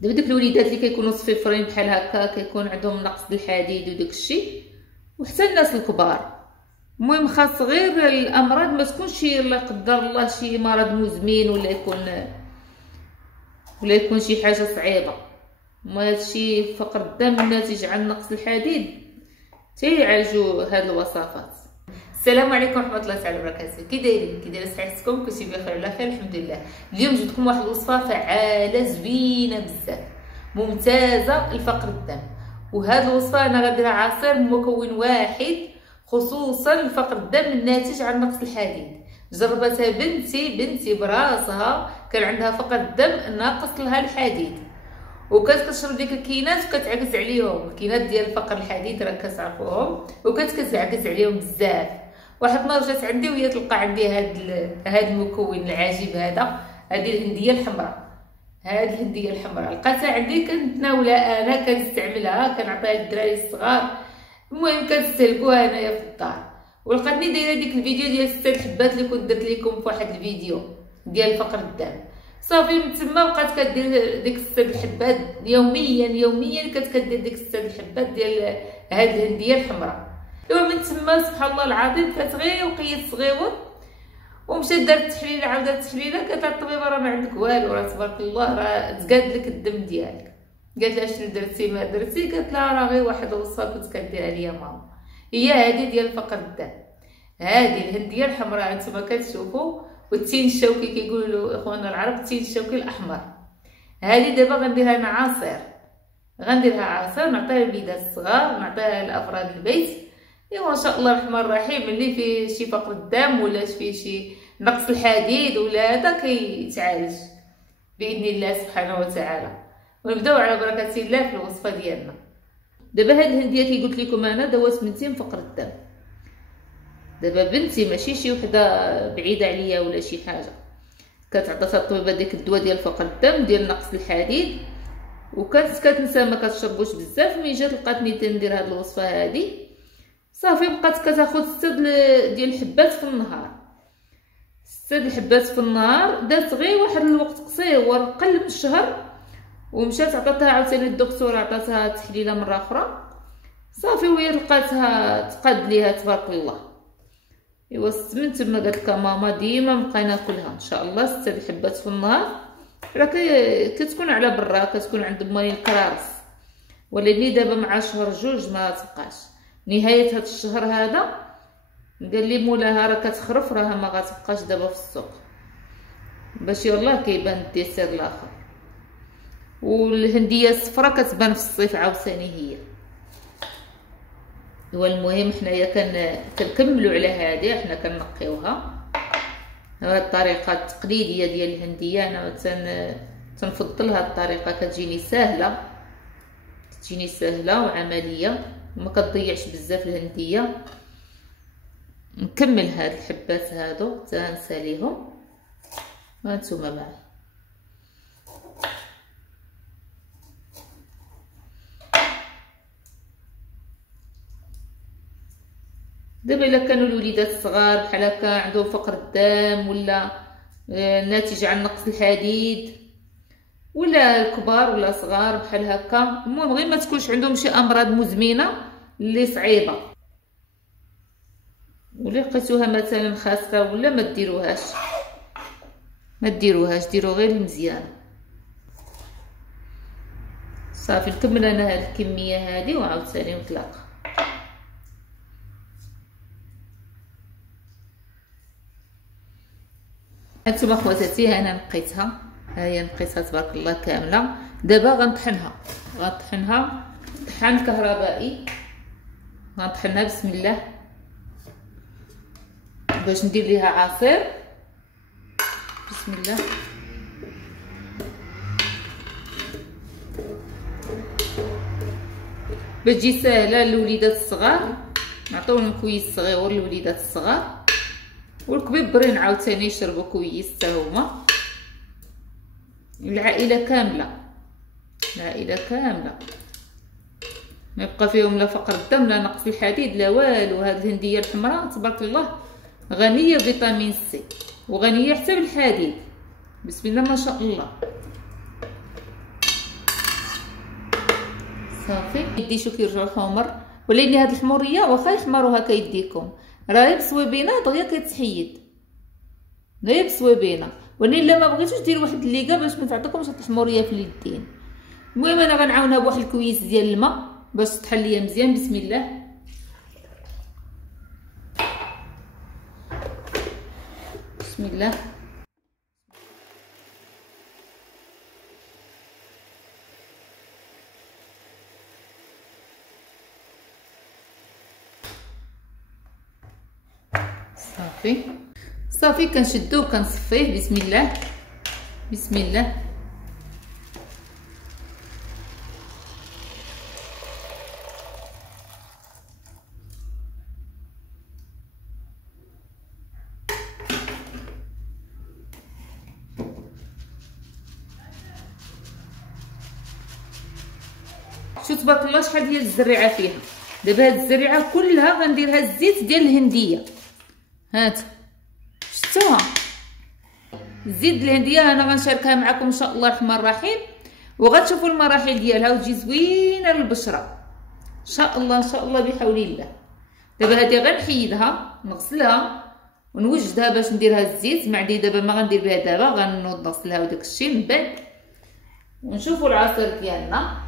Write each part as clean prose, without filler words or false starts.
دابا ديك الوليدات اللي كيكونوا صفيفرين بحال هكا كيكون عندهم نقص الحديد وداك الشيء، وحتى الناس الكبار. المهم خاص غير الامراض ما تكونش لا قدر الله شي مرض مزمن ولا يكون شي حاجه صعيبه. ما هادشي فقر الدم الناتج عن نقص الحديد تيعالجوا هاد الوصفات. السلام عليكم ورحمه الله تعالى وبركاته. كي دايرين صحتكم؟ كلشي بخير على خير الحمد لله. اليوم جبت لكم واحد الوصفه فعاله زوينه بزاف ممتازه لفقر الدم. وهاد الوصفه انا غنديرها عصير مكون واحد خصوصا لفقر الدم الناتج عن نقص الحديد. جربتها بنتي براسها كان عندها فقر الدم ناقص لها الحديد، وكانت كتشرب ديك الكينات وكتعكز عليهم. الكينات ديال فقر الحديد راه كتعرفوهم، وكانت كتعكز عليهم بزاف. واحد النهار جات عندي وهي تلقى عندي هاد المكون العجيب هذا، هذه الهنديه الحمراء. هاد الهنديه الحمراء لقيتها عندي كنتناولها انا، كنستعملها كنعطيها للدراري الصغار. المهم كنستهلكوها انايا في الدار. ولقاتني دايره ديك الفيديو ديال 6 حبات اللي كنت درت لكم في واحد الفيديو ديال فقر الدم. صافي من تما بقات كدير ديك 6 حبات يوميا كانت كدير ديك 6 حبات ديال هاد الهنديه الحمراء. ايوا من تما سبحان الله العظيم كانت غير وقيت صغيور، ومشات دارت التحليله عاودت التحليله. قالت لها الطبيبه راه ما عندك والو، راه تبارك الله راه تقاد لك الدم ديالك. قالت لها شنو درتي ما درتي؟ قالت لها راه غير واحد الوصفه كنت كديرها ليا ماما، هي هذه ديال فقر الدم، هذه الهنديه الحمراء انتما كتشوفوا. والتين الشوكي كيقولوا اخواننا العرب التين الشوكي الاحمر. هذه دابا غنديرها انا عصير، نعطيها للوليدات الصغار، نعطيها لافراد البيت. ايوا ان شاء الله الرحمن الرحيم اللي فيه شي فقر الدم ولا فيه شي نقص الحديد ولا هذا كيتعالج باذن الله سبحانه وتعالى. ونبداو على بركه الله في الوصفه ديالنا. دابا هاد الهنديه كي قلت لكم انا دوات بنتي من فقر الدم. دابا بنتي ماشي شي وحده بعيده عليا ولا شي حاجه، كانت عطاتها الطبيبه ديك الدواء ديال فقر الدم ديال نقص الحديد، وكانت كتنسى ما كتشربوش بزاف. ملي جات لقاتني تندير هاد الوصفه هادي، صافي بقات كتاخذ 6 ديال الحبات في النهار. 6 الحبات في النهار، دات غير واحد الوقت قصير قل من الشهر، ومشات عطاتها عاوتاني الدكتور عطاتها تحليله مره اخرى. صافي وهي لقاتها تقاد ليها تبارك الله. ايوا من تما قالت لك ماما ديما نبقى ناكلها ان شاء الله 6 الحبات في النهار. راه كتكون على برا، كتكون عند مالين الكرارس، ولكن دابا مع شهر 2 ما تبقاش. نهايه هذا الشهر هذا قال لي مولاها راه كتخرف، راه ما غتبقاش دابا في السوق، باش يلاه كيبان الديسير الاخر. والهنديه الصفراء كتبان في الصيف عاوتاني هي. والمهم حنايا كنكملوا على هذه، حنا كنقيوها. هذه الطريقه التقليديه ديال الهنديه انا تنفضل هذه الطريقه، كتجيني سهله وعمليه وما كتضيعش بزاف الهنديه. نكمل هاد الحبات هادو حتى نساليهم وانتم معي. دابا الا كانوا الوليدات الصغار بحال هكا عندهم فقر الدم ولا ناتج عن نقص الحديد، ولا الكبار ولا صغار بحال هكا، المهم غير ما تكونش عندهم شي امراض مزمنه اللي صعيبه، ولا لقيتوها مثلا خاسره ولا ما ديروهاش، ديروا غير المزيانه. صافي نكمل انا هاد الكميه هذه وعاوتاني نتلاقى. هانتوما خواتاتي انا نقيتها، نقيتها تبارك الله كامله. دابا غنطحنها طحان كهربائي. غنطحنها بسم الله باش ندير ليها عصير. بسم الله. باش تجي ساهله للوليدات الصغار، نعطيوهم كويس صغيور للوليدات الصغار، والكبيبرين عاوتاني يشربوا كويس حتى هما. العائله كامله ما يبقى فيهم لا فقر الدم لا نقص الحديد لا والو. هاد الهنديه الحمراء تبارك الله غنيه بفيتامين سي وغنيه حتى بالحديد، بسم الله ما شاء الله. صافي يدي شو كيرجعوا الحمر، ولكن هاد الحموريه واخا يحمروا هكا يديكم راه بصويبينه دغيا كتحيد، غير بصويبينه. ولكن الا ما بغيتوش ديروا واحد الليكه باش ما تعطيكمش هاد الحموريه في اليدين. المهم انا غنعاونها بواحد الكويس ديال الماء باش تحليها مزيان. بسم الله. بسم الله. صافي صافي كنشدوه كنصفيه. بسم الله بسم الله. شو تبارك الله شحال ديال الزريعه فيها. دابا هاد الزريعه كلها غنديرها الزيت ديال الهنديه. هات شفتوها الزيت الهنديه انا غنشاركها معكم ان شاء الله الرحمن الرحيم، وغتشوفوا المراحل ديالها وتجي زوينه للبشره ان شاء الله ان شاء الله بحول الله. دابا هادي غنحيدها نغسلها ونوجدها باش نديرها الزيت. معدي دابا ما غندير بها دابا، غنوض نغسلها وداك الشيء من بعد ونشوفوا العصير ديالنا.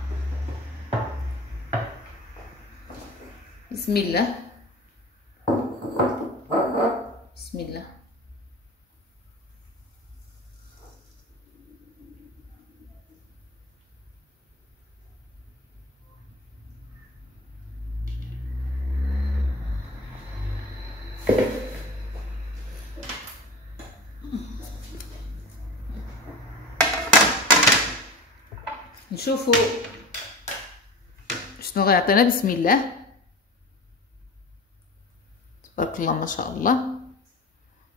بسم الله بسم الله. نشوفوا شنو غيعطينا. بسم الله تبارك الله ما شاء الله.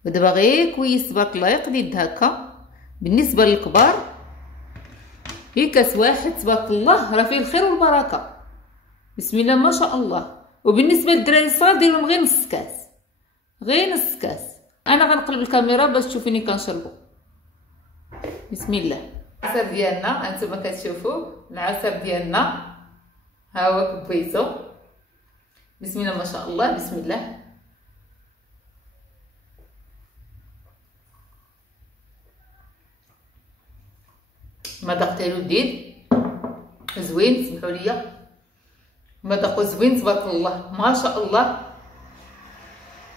ودابا غير كويس تبارك الله يقد يد هكا. بالنسبه للكبار هي كاس واحد تبارك الله راه فيه الخير والبركه. بسم الله ما شاء الله. وبالنسبه للدراري الصغار ديروا لهم غير نص كاس، غير نص كاس. انا غنقلب الكاميرا باش تشوفيني كنشربو. بسم الله. العصير ديالنا هانتوما كتشوفوا العصير ديالنا ها هو كبيتو. بسم الله ما شاء الله. بسم الله. مذاق ديالو لذيذ زوين. سمحوا لي مذاقو زوين تبارك الله ما شاء الله.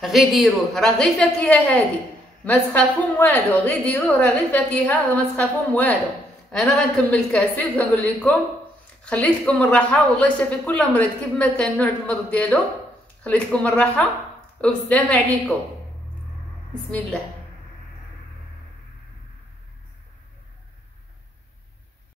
غير ديروه راه غير فاكهه هادي ما تخافوا والو. غير ديروه راه غير فاكهه ما تخافوا والو. انا غنكمل كاسي وكنقول لكم خليت لكم الراحه والله يشافي كل مريض كيف ما كان نوع المرض ديالو. خليت لكم الراحه وبالسلامه عليكم. بسم الله.